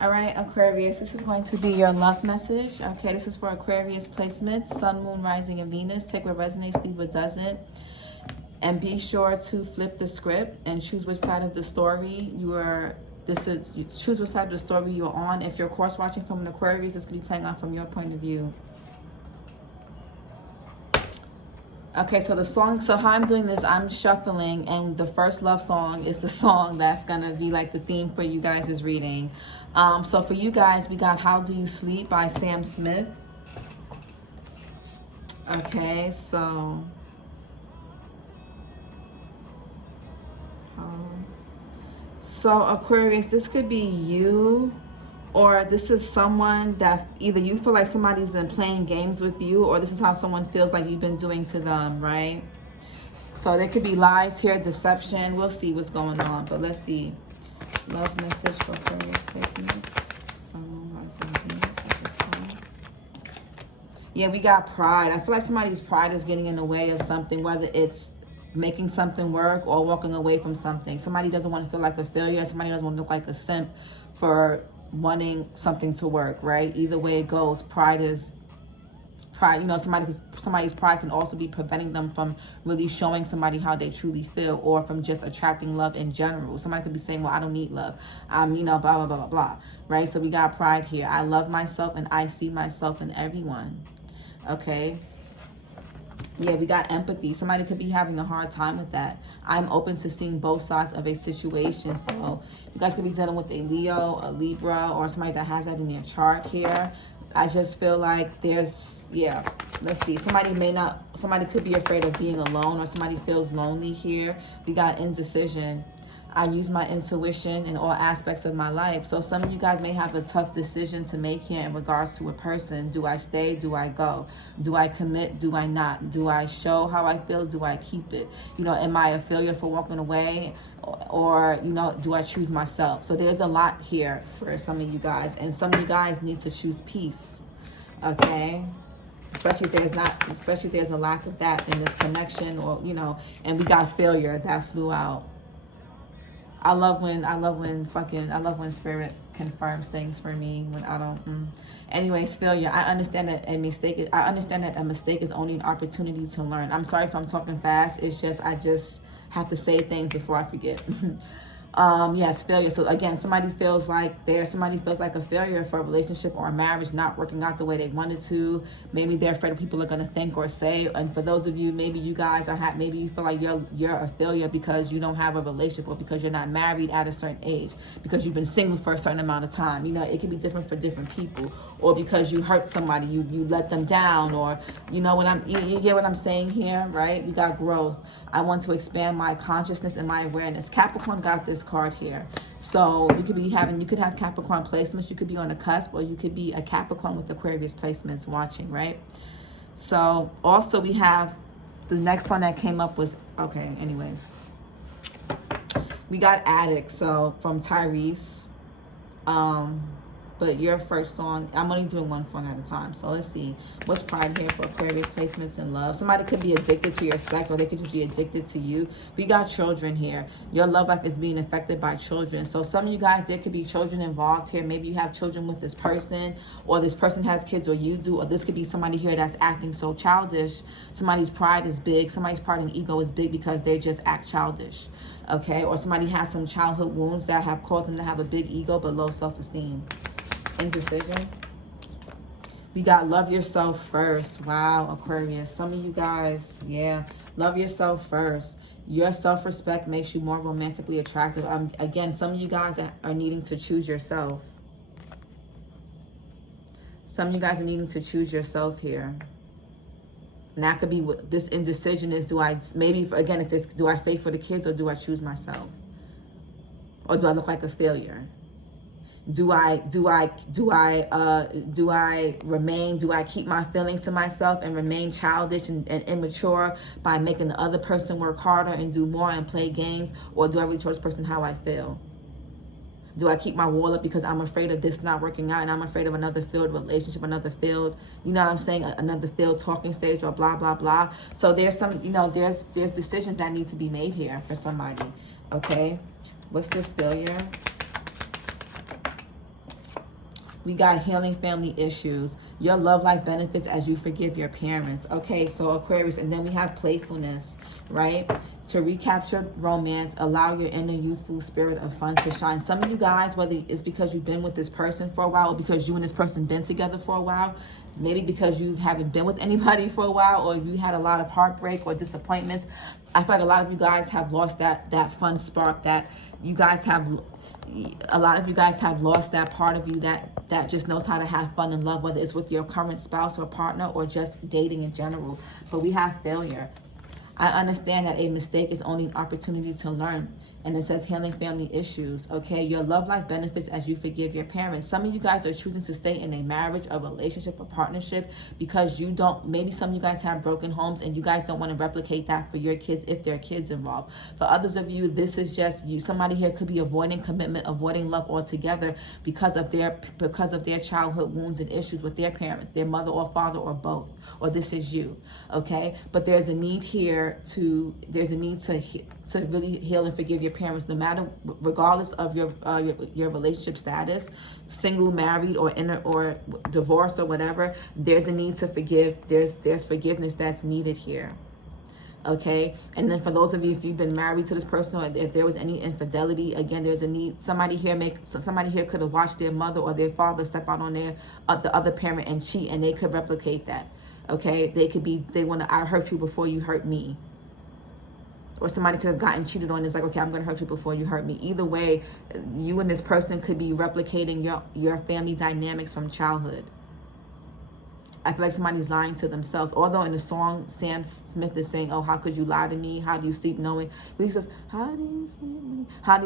All right, Aquarius, this is going to be your love message. Okay, this is for Aquarius placements, Sun, Moon, Rising, and Venus. Take what resonates, leave what doesn't. And be sure to flip the script and choose which side of the story choose which side of the story you're on. If you're course watching from an Aquarius, it's going to be playing out from your point of view. Okay, so how I'm doing this, I'm shuffling, and the first love song is the song that's gonna be like the theme for you guys' reading. So for you guys, we got How Do You Sleep by Sam Smith. Okay, so Aquarius, this could be you, or this is someone that either you feel like somebody's been playing games with you, or this is how someone feels like you've been doing to them, right? So there could be lies here, deception. We'll see what's going on, but let's see. Love message for Aquarius placements. Sun, rising, Venus. Yeah, we got pride. I feel like somebody's pride is getting in the way of something, whether it's making something work or walking away from something. Somebody doesn't want to feel like a failure. Somebody doesn't want to look like a simp for wanting something to work, right? Either way it goes, pride. You know, somebody's pride can also be preventing them from really showing somebody how they truly feel, or from just attracting love in general. Somebody could be saying, well, I don't need love. You know, blah, blah, blah, blah, blah, right? So we got pride here. I love myself and I see myself in everyone. Okay. Yeah, we got empathy. Somebody could be having a hard time with that. I'm open to seeing both sides of a situation. So you guys could be dealing with a Leo, a Libra, or somebody that has that in their chart here. I just feel like there's, yeah, let's see. Somebody could be afraid of being alone, or somebody feels lonely here. We got indecision. I use my intuition in all aspects of my life. So some of you guys may have a tough decision to make here in regards to a person. Do I stay? Do I go? Do I commit? Do I not? Do I show how I feel? Do I keep it? You know, am I a failure for walking away? Or, you know, do I choose myself? So there's a lot here for some of you guys. And some of you guys need to choose peace. Okay? Especially if there's a lack of that in this connection, or, you know, and we got failure that flew out. I love when spirit confirms things for me when I don't. Anyways, failure. I understand that a mistake is only an opportunity to learn. I'm sorry if I'm talking fast. It's just, I just have to say things before I forget. Yes, failure. So again, somebody feels like a failure for a relationship or a marriage not working out the way they wanted to. Maybe they're afraid of people are going to think or say. And for those of you, maybe you guys maybe you feel like you're a failure because you don't have a relationship, or because you're not married at a certain age, because you've been single for a certain amount of time. You know, it can be different for different people, or because you hurt somebody, you let them down, or you know you get what I'm saying here, right? We got growth. I want to expand my consciousness and my awareness. Capricorn got this card here. So you could have Capricorn placements. You could be on the cusp, or you could be a Capricorn with Aquarius placements watching, right? So also we have the next one that came up was, okay, anyways. We got Addict, so from Tyrese. But your first song, I'm only doing one song at a time. So let's see. What's pride here for Aquarius placements in love? Somebody could be addicted to your sex, or they could just be addicted to you. We got children here. Your love life is being affected by children. So some of you guys, there could be children involved here. Maybe you have children with this person, or this person has kids, or you do. Or this could be somebody here that's acting so childish. Somebody's pride is big. Somebody's pride and ego is big because they just act childish. Okay? Or somebody has some childhood wounds that have caused them to have a big ego but low self-esteem. Indecision. We got love yourself first. Wow, Aquarius. Some of you guys, yeah, love yourself first. Your self-respect makes you more romantically attractive. Again, some of you guys are needing to choose yourself. Some of you guys are needing to choose yourself here. And that could be what this indecision is. Do I stay for the kids, or do I choose myself? Or do I look like a failure? Do I keep my feelings to myself and remain childish and immature by making the other person work harder and do more and play games? Or do I really show this person how I feel? Do I keep my wall up because I'm afraid of this not working out, and I'm afraid of another failed relationship, another failed, you know what I'm saying, another failed talking stage, or blah, blah, blah. So there's some, you know, there's decisions that need to be made here for somebody, okay? What's this failure? We got healing family issues. Your love life benefits as you forgive your parents. Okay, so Aquarius. And then we have playfulness, right? To recapture romance, allow your inner youthful spirit of fun to shine. Some of you guys, whether it's because you've been with this person for a while, or because you and this person been together for a while, maybe because you haven't been with anybody for a while, or you had a lot of heartbreak or disappointments, I feel like a lot of you guys have lost that fun spark, that you guys have, a lot of you guys have lost that part of you that just knows how to have fun and love, whether it's with your current spouse or partner or just dating in general. But we have failure. I understand that a mistake is only an opportunity to learn. And it says healing family issues. Okay, your love life benefits as you forgive your parents. Some of you guys are choosing to stay in a marriage, a relationship, a partnership because you don't, maybe some of you guys have broken homes and you guys don't want to replicate that for your kids if there are kids involved. For others of you, this is just you. Somebody here could be avoiding commitment, avoiding love altogether because of their childhood wounds and issues with their parents, their mother or father or both. Or this is you. Okay, but there's a need here to really heal and forgive your parents, no matter, regardless of your relationship status, single, married, or divorced or whatever. There's a need to forgive. There's forgiveness that's needed here. Okay, and then for those of you, if you've been married to this person, or if there was any infidelity, again, there's a need. Somebody here could have watched their mother or their father step out on the other parent and cheat, and they could replicate that. Okay, I hurt you before you hurt me. Or somebody could have gotten cheated on. It's like, okay, I'm going to hurt you before you hurt me. Either way, you and this person could be replicating your family dynamics from childhood. I feel like somebody's lying to themselves. Although in the song, Sam Smith is saying, oh, how could you lie to me? How do you sleep knowing? But he says, how do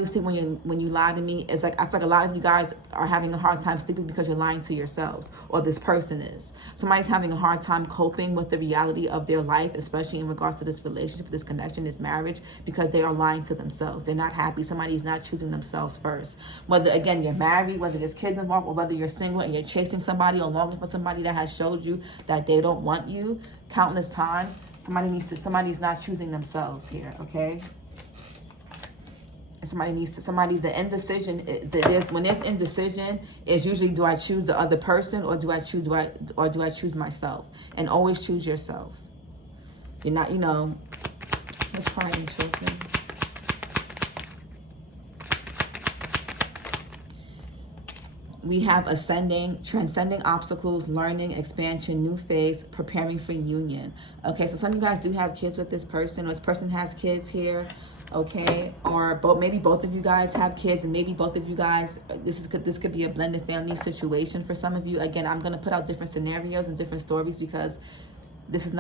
you sleep when you lie to me? It's like, I feel like a lot of you guys are having a hard time sleeping because you're lying to yourselves, or this person is. Somebody's having a hard time coping with the reality of their life, especially in regards to this relationship, this connection, this marriage, because they are lying to themselves. They're not happy. Somebody's not choosing themselves first. Whether, again, you're married, whether there's kids involved, or whether you're single and you're chasing somebody or longing for somebody that has showed you that they don't want you countless times, somebody's not choosing themselves here. Okay, and the indecision, when there's indecision, is usually, do I choose the other person, or do I choose myself? And always choose yourself. You're not, let's try and children. We have ascending, transcending obstacles, learning, expansion, new phase, preparing for union. Okay, so some of you guys do have kids with this person, or this person has kids here. Okay, or maybe both of you guys have kids, and maybe both of you guys, this could be a blended family situation for some of you. Again, I'm going to put out different scenarios and different stories because there's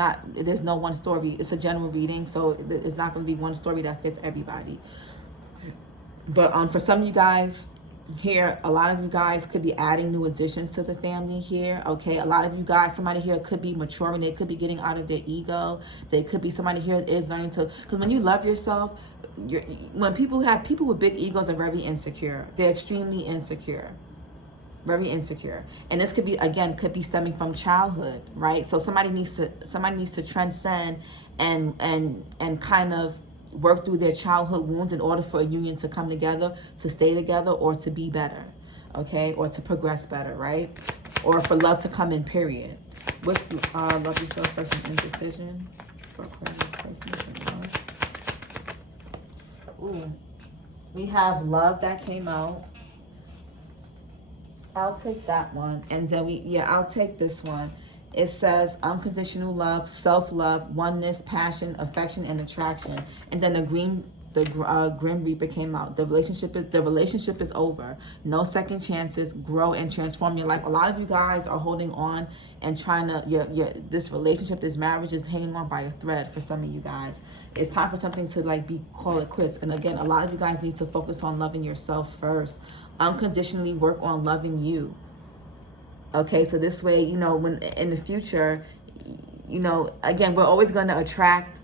no one story. It's a general reading, so it's not going to be one story that fits everybody. But for some of you guys here, a lot of you guys could be adding new additions to the family here. Okay, a lot of you guys, somebody here could be maturing. They could be getting out of their ego. They could be, somebody here is learning to, because when you love yourself, when people with big egos are very insecure. They're extremely insecure, very insecure. And this could be stemming from childhood, right? So somebody needs to transcend and kind of work through their childhood wounds in order for a union to come together, to stay together, or to be better, okay? Or to progress better, right? Or for love to come in, period. What's the love yourself person indecision? For Aquarius person in love. Ooh. We have love that came out. I'll take that one. And then I'll take this one. It says unconditional love, self-love, oneness, passion, affection, and attraction. And then the Grim Reaper came out. The relationship is over. No second chances. Grow and transform your life. A lot of you guys are holding on and trying to, this relationship, this marriage is hanging on by a thread for some of you guys. It's time for something to call it quits. And again, a lot of you guys need to focus on loving yourself first. Unconditionally work on loving you. Okay, so this way, when in the future, again, we're always going to attract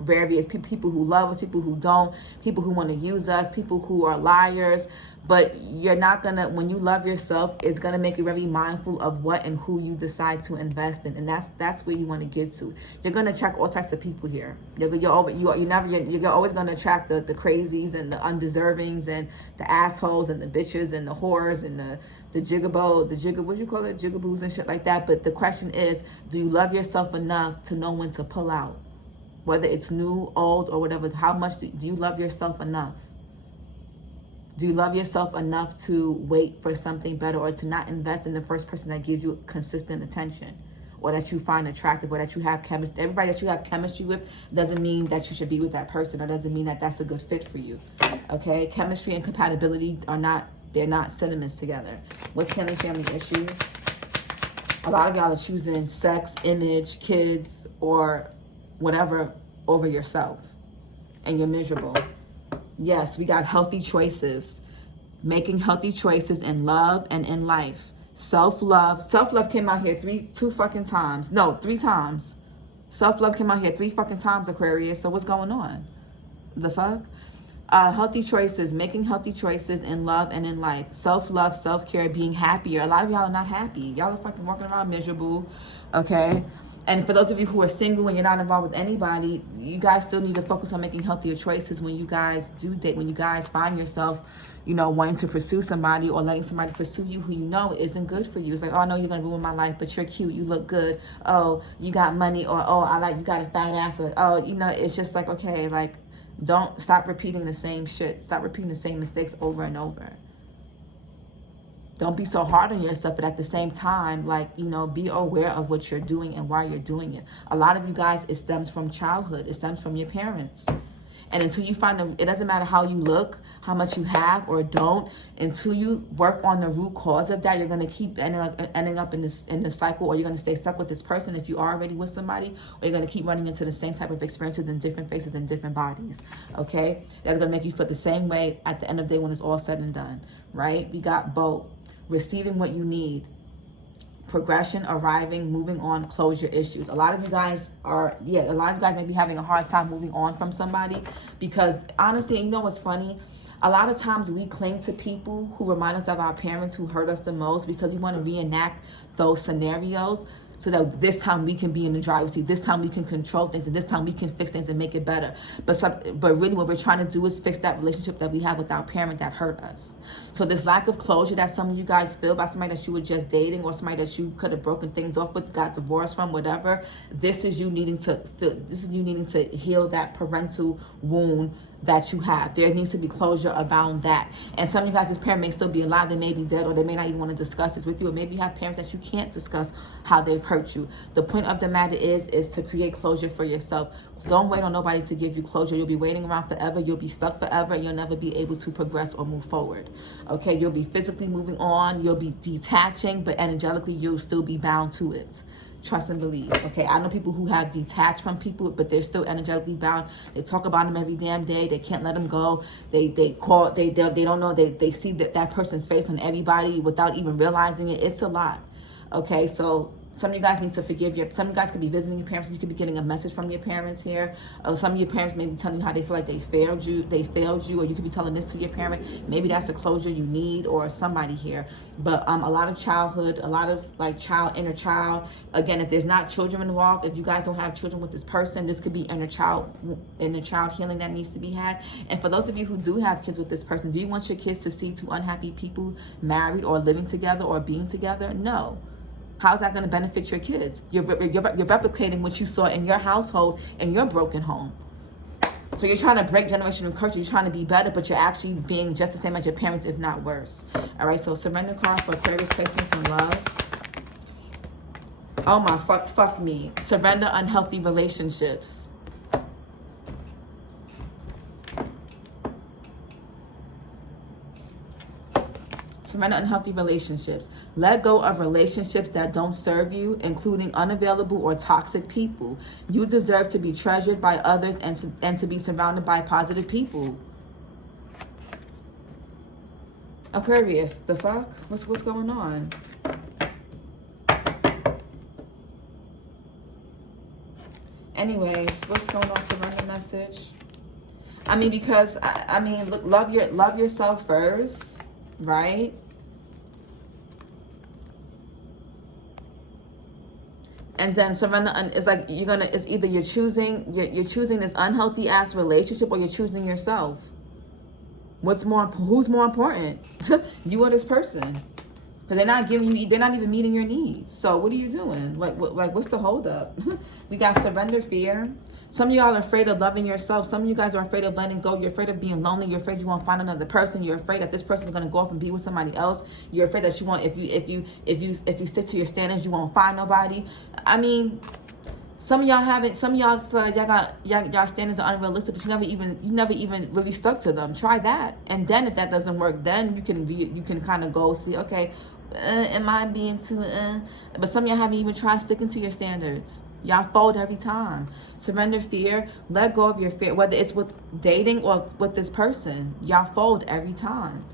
various people who love us, people who don't, people who want to use us, people who are liars. But you're not gonna, when you love yourself, it's gonna make you very mindful of what and who you decide to invest in, and that's where you want to get to. You're gonna attract all types of people here. You're always gonna attract the crazies and the undeservings and the assholes and the bitches and the whores and the what do you call it, jigaboos and shit like that. But the question is, do you love yourself enough to know when to pull out? Whether it's new, old, or whatever, how much do you love yourself enough? Do you love yourself enough to wait for something better, or to not invest in the first person that gives you consistent attention, or that you find attractive, or that you have chemistry? Everybody that you have chemistry with doesn't mean that you should be with that person, or doesn't mean that that's a good fit for you. Okay? Chemistry and compatibility they're not synonyms together. What's healing family issues? A lot of y'all are choosing sex, image, kids, or whatever over yourself, and you're miserable. Yes, we got healthy choices. Making healthy choices in love and in life. Self-love. Self-love came out here three times. Self-love came out here 3 fucking times, Aquarius. So what's going on? The fuck? Healthy choices. Making healthy choices in love and in life. Self-love, self-care, being happier. A lot of y'all are not happy. Y'all are fucking walking around miserable. Okay? And for those of you who are single and you're not involved with anybody, you guys still need to focus on making healthier choices when you guys do date, when you guys find yourself, wanting to pursue somebody, or letting somebody pursue you who you know isn't good for you. It's like, oh, no, you're going to ruin my life, but you're cute, you look good, oh, you got money, or oh, you got a fat ass, or oh, it's just like, okay, like, don't stop repeating the same shit. Stop repeating the same mistakes over and over. Don't be so hard on yourself, but at the same time, be aware of what you're doing and why you're doing it. A lot of you guys, it stems from childhood. It stems from your parents. And until you it doesn't matter how you look, how much you have or don't, until you work on the root cause of that, you're going to keep ending up in this cycle, or you're going to stay stuck with this person if you are already with somebody, or you're going to keep running into the same type of experiences in different faces and different bodies, okay? That's going to make you feel the same way at the end of the day when it's all said and done, right? We got both. Receiving what you need, progression, arriving, moving on, closure issues. A lot of you guys may be having a hard time moving on from somebody, because honestly, what's funny? A lot of times we cling to people who remind us of our parents who hurt us the most, because we want to reenact those scenarios, so that this time we can be in the driver's seat, this time we can control things, and this time we can fix things and make it better. But really what we're trying to do is fix that relationship that we have with our parent that hurt us. So this lack of closure that some of you guys feel about somebody that you were just dating, or somebody that you could have broken things off with, got divorced from, whatever, this is you needing to heal that parental wound that you have. There needs to be closure around that. And some of you guys' parents may still be alive, they may be dead, or they may not even want to discuss this with you, or maybe you have parents that you can't discuss how they've hurt you. The point of the matter is to create closure for yourself. Don't wait on nobody to give you closure. You'll be waiting around forever, you'll be stuck forever, and you'll never be able to progress or move forward. Okay, you'll be physically moving on, you'll be detaching, but energetically you'll still be bound to it. Trust and believe. Okay, I know people who have detached from people, but they're still energetically bound. They talk about them every damn day. They can't let them go. They don't know. They see that person's face on everybody without even realizing it. It's a lot. Okay, so some of you guys need to forgive some of you guys could be visiting your parents. You could be getting a message from your parents here. Some of your parents may be telling you how they feel like they failed you, or you could be telling this to your parent. Maybe that's a closure you need, or somebody here. But a lot of childhood, a lot of inner child. Again, if there's not children involved, if you guys don't have children with this person, this could be inner child healing that needs to be had. And for those of you who do have kids with this person, do you want your kids to see 2 unhappy people married or living together or being together? No. How's that going to benefit your kids? You're replicating what you saw in your household, in your broken home. So you're trying to break generational curse. You're trying to be better, but you're actually being just the same as your parents, if not worse. All right, so surrender card for Aquarius placements in love. Oh my, fuck me. Surrender unhealthy relationships. Surrender unhealthy relationships. Let go of relationships that don't serve you, including unavailable or toxic people. You deserve to be treasured by others and to be surrounded by positive people. Aquarius, the fuck? What's going on? Anyways, what's going on, surrender message? I mean, because, I mean, look, love yourself first, right? And then surrender is like it's either you're choosing this unhealthy ass relationship, or you're choosing yourself. Who's more important? You or this person? Because they're not even meeting your needs. So what are you doing? What's the holdup? We got surrender, fear. Some of y'all are afraid of loving yourself. Some of you guys are afraid of letting go. You're afraid of being lonely. You're afraid you won't find another person. You're afraid that this person is going to go off and be with somebody else. You're afraid that you won't, if you stick to your standards, you won't find nobody. I mean, some of y'all feel like y'all standards are unrealistic, but you never even really stuck to them. Try that, and then if that doesn't work, then you can kind of go see, okay, am I being too? But some of y'all haven't even tried sticking to your standards. Y'all fold every time. Surrender, fear. Let go of your fear, whether it's with dating or with this person. Y'all fold every time.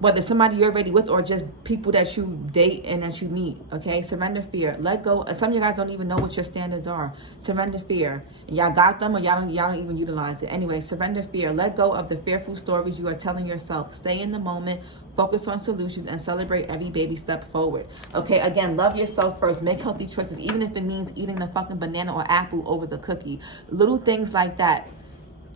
Whether somebody you're already with or just people that you date and that you meet, okay? Surrender, fear. Let go. Some of you guys don't even know what your standards are. Surrender, fear. And y'all got them, or y'all don't even utilize it. Anyway, surrender, fear. Let go of the fearful stories you are telling yourself. Stay in the moment. Focus on solutions and celebrate every baby step forward. Okay, again, love yourself first. Make healthy choices, even if it means eating the fucking banana or apple over the cookie. Little things like that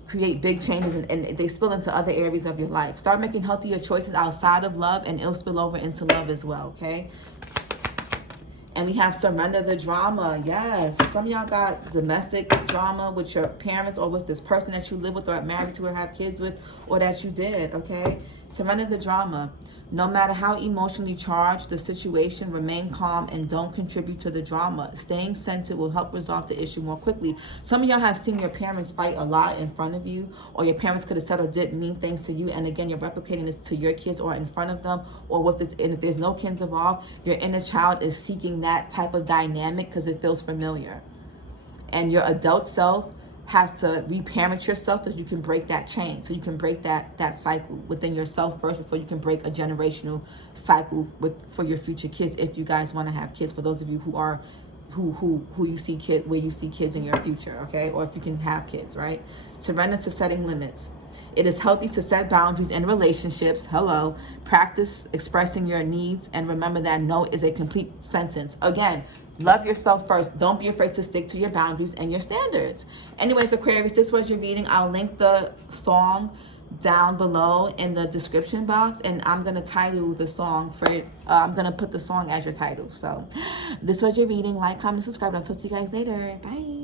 create big changes, and they spill into other areas of your life. Start making healthier choices outside of love, and it'll spill over into love as well, okay? And we have surrender the drama. Yes, some of y'all got domestic drama with your parents, or with this person that you live with or are married to or have kids with, or that you did, okay? Surrender the drama. No matter how emotionally charged the situation, remain calm and don't contribute to the drama. Staying centered will help resolve the issue more quickly. Some of y'all have seen your parents fight a lot in front of you, or your parents could have said or did mean things to you, and again, you're replicating this to your kids or in front of them, or with it. And if there's no kids involved, your inner child is seeking that type of dynamic because it feels familiar. And your adult self has to reparent yourself so you can break that chain, so you can break that cycle within yourself first before you can break a generational cycle for your future kids, if you guys want to have kids. For those of you who you see where you see kids in your future, okay, or if you can have kids, right? Surrender to setting limits. It is healthy to set boundaries in relationships. Hello. Practice expressing your needs, and remember that no is a complete sentence. Again, love yourself first. Don't be afraid to stick to your boundaries and your standards. Anyways, Aquarius, this was your reading. I'll link the song down below in the description box, and I'm going to title the song for it. I'm going to put the song as your title. So this was your reading. Like, comment, subscribe, and I'll talk to you guys later. Bye.